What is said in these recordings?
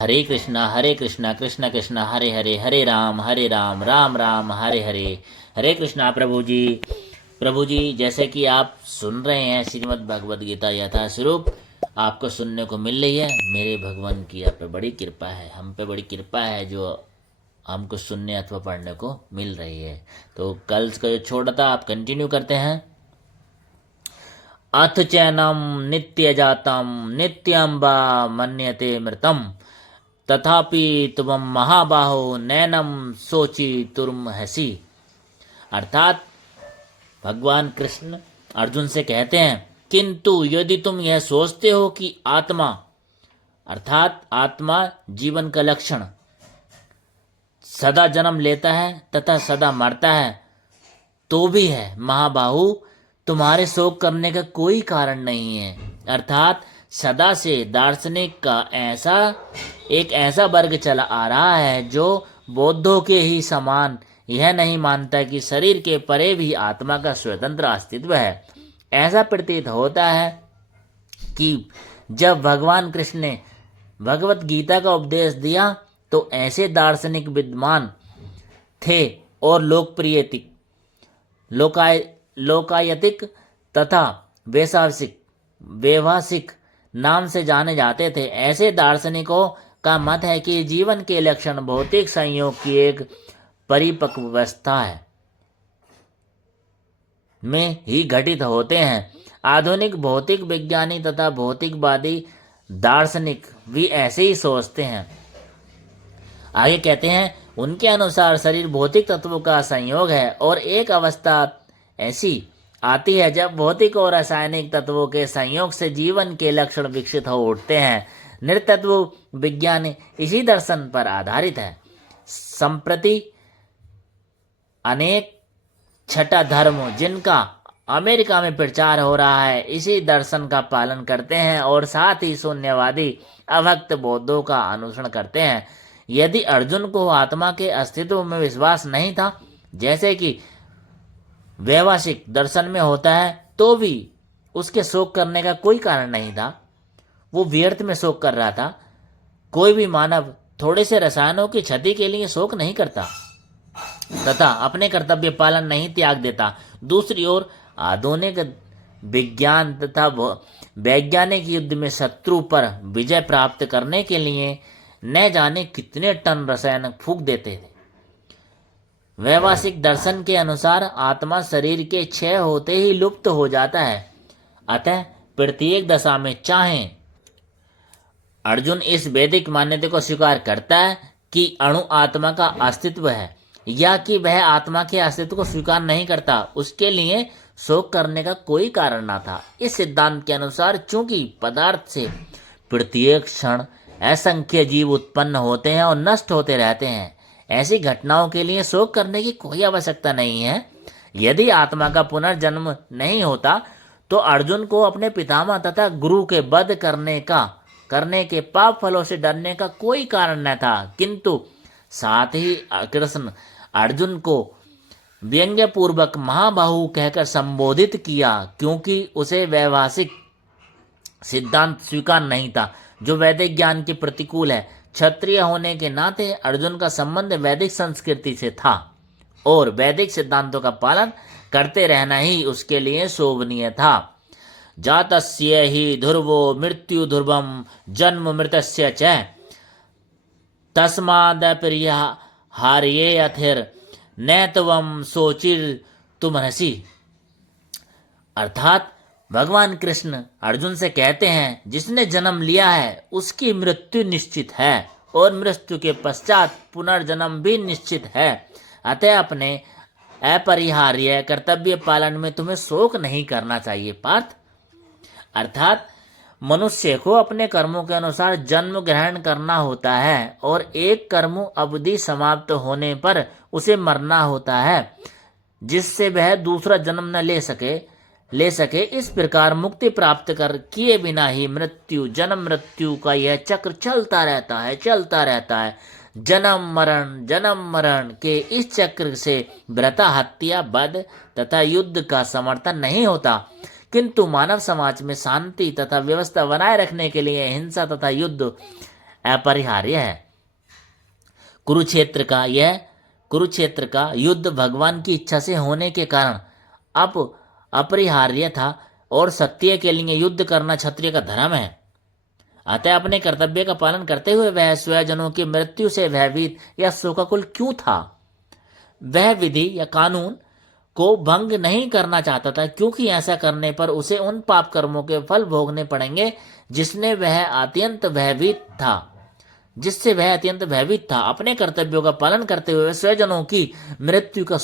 हरे कृष्णा कृष्ण कृष्ण हरे हरे, हरे राम राम राम हरे हरे। हरे कृष्णा प्रभु जी जैसे कि आप सुन रहे हैं श्रीमद् भगवद गीता यथा स्वरूप आपको सुनने को मिल रही है। मेरे भगवान की आप पे बड़ी कृपा है, हम पे बड़ी कृपा है जो हमको सुनने अथवा पढ़ने को मिल रही है। तो कल का जो छोड़ा था आप कंटिन्यू करते हैं। अथ चैनम नित्य जातम नित्यम वा मन्यते मृतम तथापि तुम महाबाहो नैनम सोची तुम हसी। अर्थात भगवान कृष्ण अर्जुन से कहते हैं, किंतु यदि तुम यह सोचते हो कि आत्मा अर्थात आत्मा जीवन का लक्षण सदा जन्म लेता है तथा सदा मरता है तो भी है महाबाहु, तुम्हारे शोक करने का कोई कारण नहीं है। अर्थात सदा से दार्शनिक का एक ऐसा वर्ग चला आ रहा है जो बौद्धों के ही समान यह नहीं मानता कि शरीर के परे भी आत्मा का स्वतंत्र अस्तित्व है। ऐसा प्रतीत होता है कि जब भगवान कृष्ण ने भगवत गीता का उपदेश दिया तो ऐसे दार्शनिक विद्वान थे और लोकायतिक तथा वैभाषिक नाम से जाने जाते थे। ऐसे दार्शनिकों का मत है कि जीवन के लक्षण भौतिक संयोग की एक परिपक्व अवस्था है में ही घटित होते हैं। आधुनिक भौतिक विज्ञानी तथा भौतिकवादी दार्शनिक भी ऐसे ही सोचते हैं। आगे कहते हैं, उनके अनुसार शरीर भौतिक तत्वों का संयोग है और एक अवस्था ऐसी आती है जब भौतिक और रासायनिक तत्वों के संयोग से जीवन के लक्षण विकसित हो उठते हैं। नृतत्व विज्ञान इसी दर्शन पर आधारित है। संप्रति अनेक छठा धर्म जिनका अमेरिका में प्रचार हो रहा है इसी दर्शन का पालन करते हैं और साथ ही शून्यवादी अभक्त बौद्धों का अनुसरण करते हैं। यदि अर्जुन को आत्मा के अस्तित्व में विश्वास नहीं था जैसे कि वैभाषिक दर्शन में होता है तो भी उसके शोक करने का कोई कारण नहीं था। वो व्यर्थ में शोक कर रहा था। कोई भी मानव थोड़े से रसायनों की क्षति के लिए शोक नहीं करता तथा अपने कर्तव्य पालन नहीं त्याग देता। दूसरी ओर आधुनिक विज्ञान तथा वैज्ञानिक युद्ध में शत्रु पर विजय प्राप्त करने के लिए न जाने कितने टन रसायन फूंक देते थे। वैभाषिक दर्शन के अनुसार आत्मा शरीर के क्षय होते ही लुप्त हो जाता है। अतः प्रत्येक दशा में चाहे अर्जुन इस वैदिक मान्यता को स्वीकार करता है कि अणु आत्मा का अस्तित्व है या कि वह आत्मा के अस्तित्व को स्वीकार नहीं करता, उसके लिए शोक करने का कोई कारण ना था। इस सिद्धांत के अनुसार चूंकि पदार्थ से प्रत्येक क्षण असंख्य जीव उत्पन्न होते हैं और नष्ट होते रहते हैं, ऐसी घटनाओं के लिए शोक करने की कोई आवश्यकता नहीं है। यदि आत्मा का पुनर्जन्म नहीं होता तो अर्जुन को अपने पितामह तथा गुरु के वध करने के पाप फलों से डरने का कोई कारण न था। किंतु साथ ही कृष्ण अर्जुन को व्यंग्य पूर्वक महाबाहु कहकर संबोधित किया क्योंकि उसे वैभाषिक सिद्धांत स्वीकार नहीं था जो वैदिक ज्ञान के प्रतिकूल है। क्षत्रिय होने के नाते अर्जुन का संबंध वैदिक संस्कृति से था और वैदिक सिद्धांतों का पालन करते रहना ही उसके लिए शोभनीय था। जातस्य ही ध्रुवो मृत्यु ध्रुवम जन्म मृतस्य च तस्मादप्रियहार्ये अथिर नैतवम सोचिर तुमहसी। अर्थात भगवान कृष्ण अर्जुन से कहते हैं, जिसने जन्म लिया है उसकी मृत्यु निश्चित है और मृत्यु के पश्चात पुनर्जन्म भी निश्चित है। अतः अपने अपरिहार्य कर्तव्य पालन में तुम्हें शोक नहीं करना चाहिए पार्थ। अर्थात मनुष्य को अपने कर्मों के अनुसार जन्म ग्रहण करना होता है और एक कर्म अवधि समाप्त होने पर उसे मरना होता है जिससे वह दूसरा जन्म न ले सके। इस प्रकार मुक्ति प्राप्त कर किए बिना ही जन्म मृत्यु का यह चक्र चलता रहता है। जन्म मरण के इस चक्र से व्रता हत्या वध तथा युद्ध का समर्थन नहीं होता। किंतु मानव समाज में शांति तथा व्यवस्था बनाए रखने के लिए हिंसा तथा युद्ध अपरिहार्य है। कुरुक्षेत्र का युद्ध भगवान की इच्छा से होने के कारण अब अपरिहार्य था और सत्य के लिए युद्ध करना क्षत्रिय का धर्म है। अतः अपने कर्तव्य का पालन करते हुए वह स्वजनों की मृत्यु से भयभीत या शोकाकुल क्यों था? वह विधि या कानून को भंग नहीं करना चाहता था, क्योंकि ऐसा करने पर उसे उन पाप कर्मों के फल भोगने पड़ेंगे जिससे वह अत्यंत भयभीत था। अपने कर्तव्यों का पालन करते हुए स्वजनों की मृत्यु का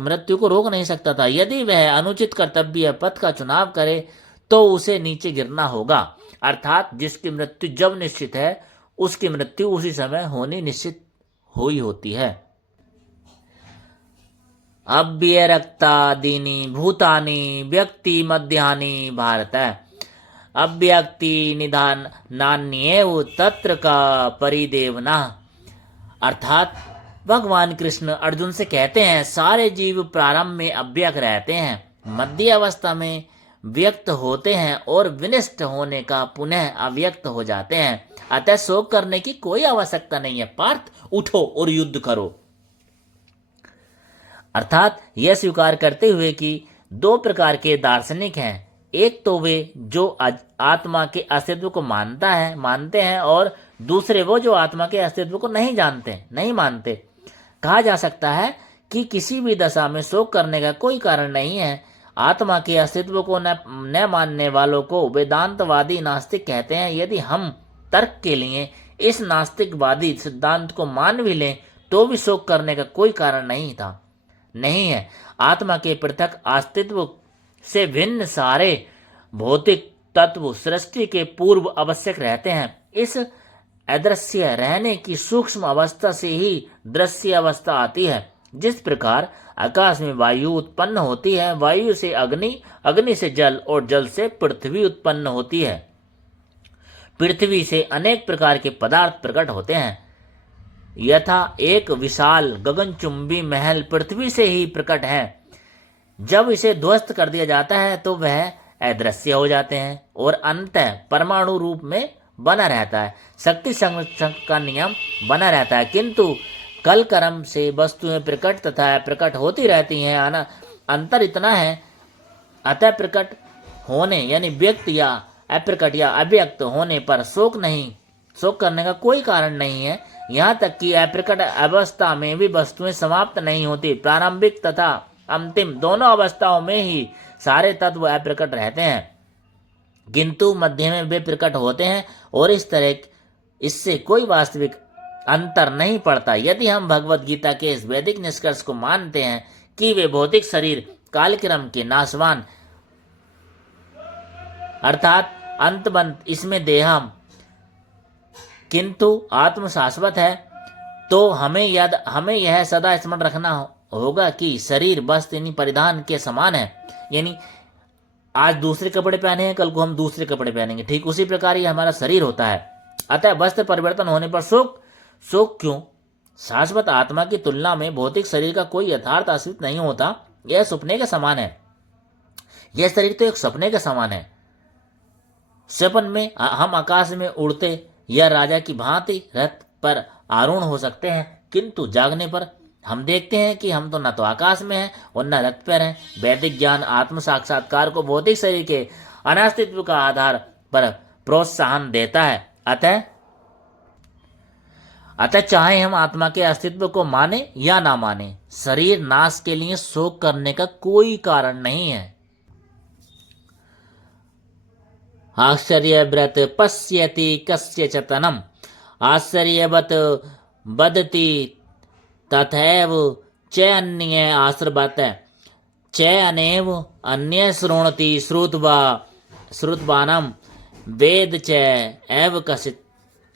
मृत्यु को रोक नहीं सकता था। यदि वह अनुचित कर्तव्य पथ का चुनाव करे तो उसे नीचे गिरना होगा, अर्थात जिसकी मृत्यु जब निश्चित है उसकी मृत्यु उसी समय होनी निश्चित हुई होती है। अव्यक्तादीनि भूतानि व्यक्ति मध्यानि भारत अव्यक्ति निधान नान्येव तत्र का परिदेवना। अर्थात भगवान कृष्ण अर्जुन से कहते हैं, सारे जीव प्रारंभ में अव्यक्त रहते हैं, मध्य अवस्था में व्यक्त होते हैं और विनष्ट होने का पुनः अव्यक्त हो जाते हैं। अतः शोक करने की कोई आवश्यकता नहीं है। पार्थ, उठो और युद्ध करो। अर्थात यह स्वीकार करते हुए कि दो प्रकार के दार्शनिक हैं, एक तो वे जो आत्मा के अस्तित्व को मानते हैं और दूसरे वो जो आत्मा के अस्तित्व को नहीं मानते। कहा जा सकता है कि किसी भी दशा में शोक करने का कोई कारण नहीं है। आत्मा के अस्तित्व को न मानने वालों को वेदांतवादी नास्तिक कहते हैं। यदि हम तर्क के लिए इस नास्तिकवादी सिद्धांत को मान भी लें तो भी शोक करने का कोई कारण नहीं है। आत्मा के पृथक अस्तित्व से भिन्न सारे भौतिक तत्व सृष्टि के पूर्व आवश्यक रहते हैं। इस अदृश्य रहने की सूक्ष्म अवस्था से ही दृश्य अवस्था आती है। जिस प्रकार आकाश में वायु उत्पन्न होती है, वायु से अग्नि, अग्नि से जल और जल से पृथ्वी उत्पन्न होती है। पृथ्वी से अनेक प्रकार के पदार्थ प्रकट होते हैं। यथा एक विशाल गगनचुंबी महल पृथ्वी से ही प्रकट है। जब इसे ध्वस्त कर दिया जाता है तो वह अदृश्य हो जाते हैं और अंततः परमाणु रूप में बना रहता है। शक्ति संरक्षण का नियम बना रहता है, किंतु कल कर्म से वस्तुएं प्रकट तथा अप्रकट होती रहती हैं। अंतर इतना है, अतः प्रकट होने यानी व्यक्त या अप्रकट या अव्यक्त होने पर शोक करने का कोई कारण नहीं है। यहाँ तक कि अप्रकट अवस्था में भी वस्तुएं समाप्त नहीं होती। प्रारंभिक तथा अंतिम दोनों अवस्थाओं में ही सारे तत्व अप्रकट रहते हैं, किंतु मध्य में वे प्रकट होते हैं और इस तरह इससे कोई वास्तविक अंतर नहीं पड़ता। यदि हम भगवत गीता के इस वैदिक निष्कर्ष को मानते हैं कि वे भौतिक शरीर कालक्रम के नाशवान अर्थात अंतबंत इसमें देहम किंतु आत्म शाश्वत है, तो हमें यह सदा स्मरण रखना होगा कि शरीर वस्त्र यानी परिधान के समान है। यानी आज दूसरे कपड़े पहने हैं, कल को हम दूसरे कपड़े पहनेंगे, ठीक उसी प्रकार ये हमारा शरीर होता है। अतः वस्त्र परिवर्तन होने पर शोक क्यों? शाश्वत आत्मा की तुलना में भौतिक शरीर का कोई यथार्थ अस्तित्व नहीं होता। यह सपने के समान है। यह शरीर तो एक सपने के समान है। स्वप्न में हम आकाश में उड़ते या राजा की भांति रथ पर आरूढ़ हो सकते हैं, किंतु जागने पर हम देखते हैं कि हम तो न तो आकाश में हैं और न रथ पर हैं। वैदिक ज्ञान आत्म साक्षात्कार को भौतिक शरीर के अनास्तित्व का आधार पर प्रोत्साहन देता है। अतः चाहे हम आत्मा के अस्तित्व को माने या ना माने, शरीर नाश के लिए शोक करने का कोई कारण नहीं है। आश्चर्यव्रत पश्यति कस्यचतनम आश्चर्यवत बदति तथैव च अन्य आश्रवत च अनेव अन्य शृणोति श्रुतवानम वेद च एव कसित।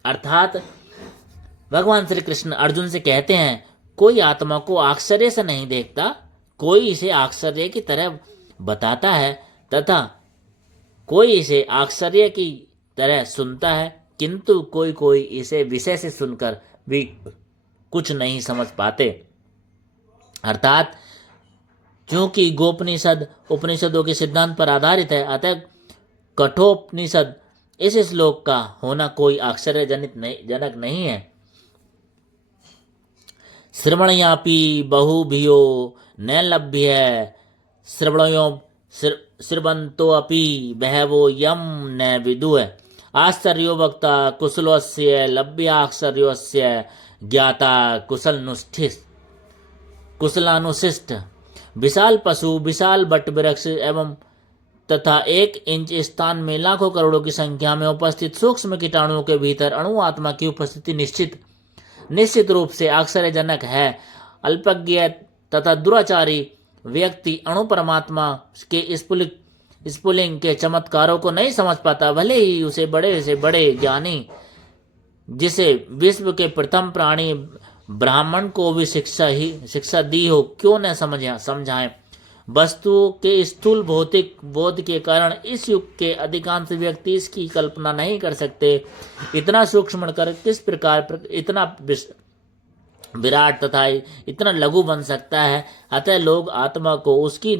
अर्थात भगवान श्री कृष्ण अर्जुन से कहते हैं, कोई आत्मा को आश्चर्य से नहीं देखता, कोई इसे आश्चर्य की तरह बताता है तथा कोई इसे आश्चर्य की तरह सुनता है, किंतु कोई इसे विषय से सुनकर भी कुछ नहीं समझ पाते। अर्थात क्योंकि गोपनिषद उपनिषदों के सिद्धांत पर आधारित है, अतः कठोपनिषद इस श्लोक का होना कोई जनक नहीं है। श्रवणयापि बहुभियो न लभ्य श्रवणयो श्रवन्तोऽपि बहवो यम न विदुः आश्चर्यो वक्ता कुशलोस्य लभ्याश्चर्योस्य ज्ञाता कुशलानुशिष्ट। विशाल पशु, विशाल बट वृक्ष एवं तथा 1 इंच स्थान में लाखों करोड़ों की संख्या में उपस्थित सूक्ष्म कीटाणुओं के भीतर अणु आत्मा की उपस्थिति निश्चित रूप से आश्चर्यजनक है। अल्पज्ञ तथा दुराचारी व्यक्ति अणु परमात्मा के स्फुलिंग के चमत्कारों को नहीं समझ पाता, भले ही उसे बड़े से बड़े ज्ञानी जिसे विश्व के प्रथम प्राणी ब्राह्मण को भी शिक्षा दी हो क्यों न समझाएं। वस्तुओं के स्थूल भौतिक बोध के कारण इस युग के अधिकांश व्यक्ति इसकी कल्पना नहीं कर सकते। इतना सूक्ष्म कर किस प्रकार इतना विराट तथा इतना लघु बन सकता है। अतः लोग आत्मा को उसकी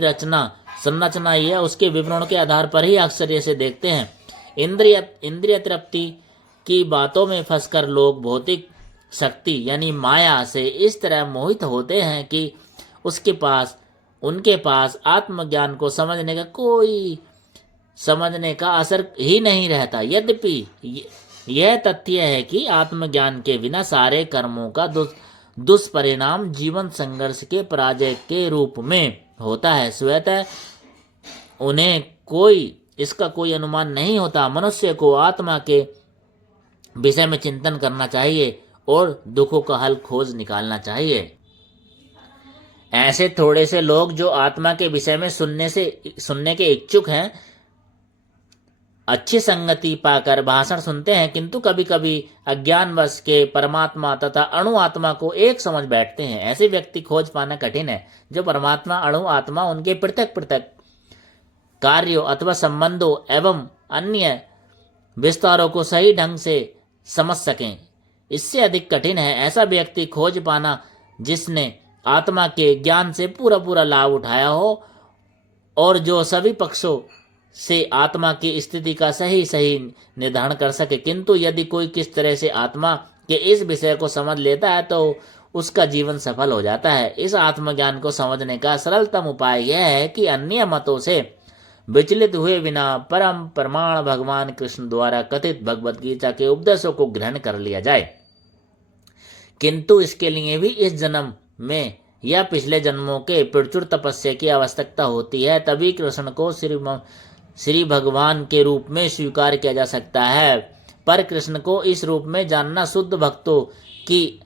संरचना या उसके विवरण के आधार पर ही आश्चर्य से देखते हैं। इंद्रिय तृप्ति की बातों में फंसकर लोग भौतिक शक्ति यानी माया से इस तरह मोहित होते हैं कि उनके पास आत्मज्ञान को समझने का असर ही नहीं रहता। यद्यपि यह तथ्य है कि आत्मज्ञान के बिना सारे कर्मों का दुष्परिणाम जीवन संघर्ष के पराजय के रूप में होता है। स्वतः उन्हें इसका कोई अनुमान नहीं होता। मनुष्य को आत्मा के विषय में चिंतन करना चाहिए और दुखों का हल खोज निकालना चाहिए। ऐसे थोड़े से लोग जो आत्मा के विषय में सुनने के इच्छुक हैं, अच्छी संगति पाकर भाषण सुनते हैं, किंतु कभी कभी अज्ञानवश के परमात्मा तथा अणु आत्मा को एक समझ बैठते हैं। ऐसे व्यक्ति खोज पाना कठिन है जो परमात्मा अणु आत्मा उनके पृथक पृथक कार्यों अथवा संबंधों एवं अन्य विस्तारों को सही ढंग से समझ सकें। इससे अधिक कठिन है ऐसा व्यक्ति खोज पाना जिसने आत्मा के ज्ञान से पूरा लाभ उठाया हो और जो सभी पक्षों से आत्मा की स्थिति का सही निर्धारण कर सके। किंतु यदि कोई किस तरह से आत्मा के इस विषय को समझ लेता है तो उसका जीवन सफल हो जाता है। इस आत्मज्ञान को समझने का सरलतम उपाय यह है कि अन्य मतों से विचलित हुए बिना परम प्रमाण भगवान कृष्ण द्वारा कथित भगवत गीता के उपदेशों को ग्रहण कर लिया जाए। किंतु इसके लिए भी इस जन्म में या पिछले जन्मों के प्रचुर तपस्या की आवश्यकता होती है, तभी कृष्ण को श्री भगवान के रूप में स्वीकार किया जा सकता है। पर कृष्ण को इस रूप में जानना शुद्ध भक्तों की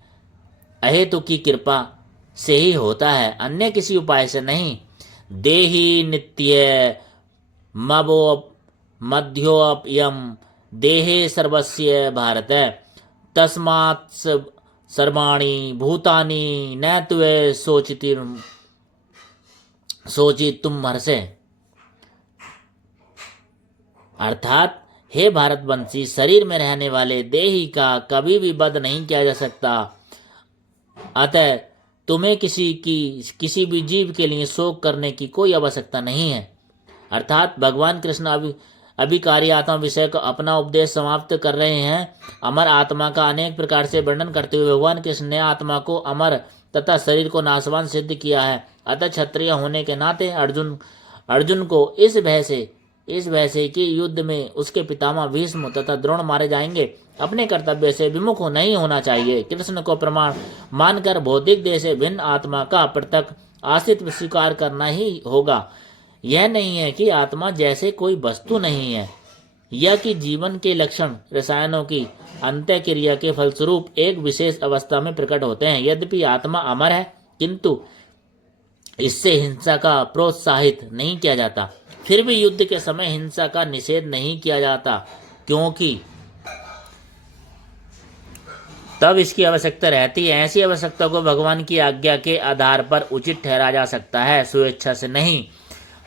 अहेतु की कृपा से ही होता है, अन्य किसी उपाय से नहीं। देहि नित्य मबो मध्योऽप्ययम् देहे सर्वस्य भारत तस्मात् सर्वाणि भूतानि न त्वे सोचितुम हर्षे। अर्थात हे भारतवंशी, शरीर में रहने वाले देही का कभी भी वध नहीं किया जा सकता, अतः तुम्हें किसी भी जीव के लिए शोक करने की कोई आवश्यकता नहीं है। अर्थात भगवान कृष्ण अभिकारी आत्मा विषय का अपना उपदेश समाप्त कर रहे हैं। अमर आत्मा का अनेक प्रकार से वर्णन करते हुए भगवान कृष्ण ने आत्मा को अमर तथा शरीर को नाशवान सिद्ध किया है। अतः क्षत्रिय होने के नाते अर्जुन को इस भय से कि युद्ध में उसके पितामह भीष्म तथा द्रोण मारे जाएंगे, अपने कर्तव्य से विमुख नहीं होना चाहिए। कृष्ण को प्रमाण मानकर भौतिक देह से भिन्न आत्मा का पृथक अस्तित्व स्वीकार करना ही होगा। यह नहीं है कि आत्मा जैसे कोई वस्तु नहीं है या कि जीवन के लक्षण रसायनों की अंतःक्रिया के फलस्वरूप एक विशेष अवस्था में प्रकट होते हैं। यद्यपि आत्मा अमर है, किंतु इससे हिंसा का प्रोत्साहित नहीं किया जाता। फिर भी युद्ध के समय हिंसा का निषेध नहीं किया जाता, क्योंकि तब इसकी आवश्यकता रहती है। ऐसी आवश्यकता को भगवान की आज्ञा के आधार पर उचित ठहरा जा सकता है, स्वेच्छा से नहीं।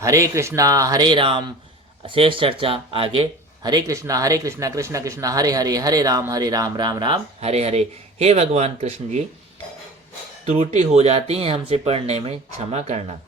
हरे कृष्णा हरे राम। शेष चर्चा आगे। हरे कृष्णा कृष्ण कृष्ण हरे हरे, हरे राम राम राम हरे हरे। हे भगवान कृष्ण जी, त्रुटि हो जाती है हमसे पढ़ने में, क्षमा करना।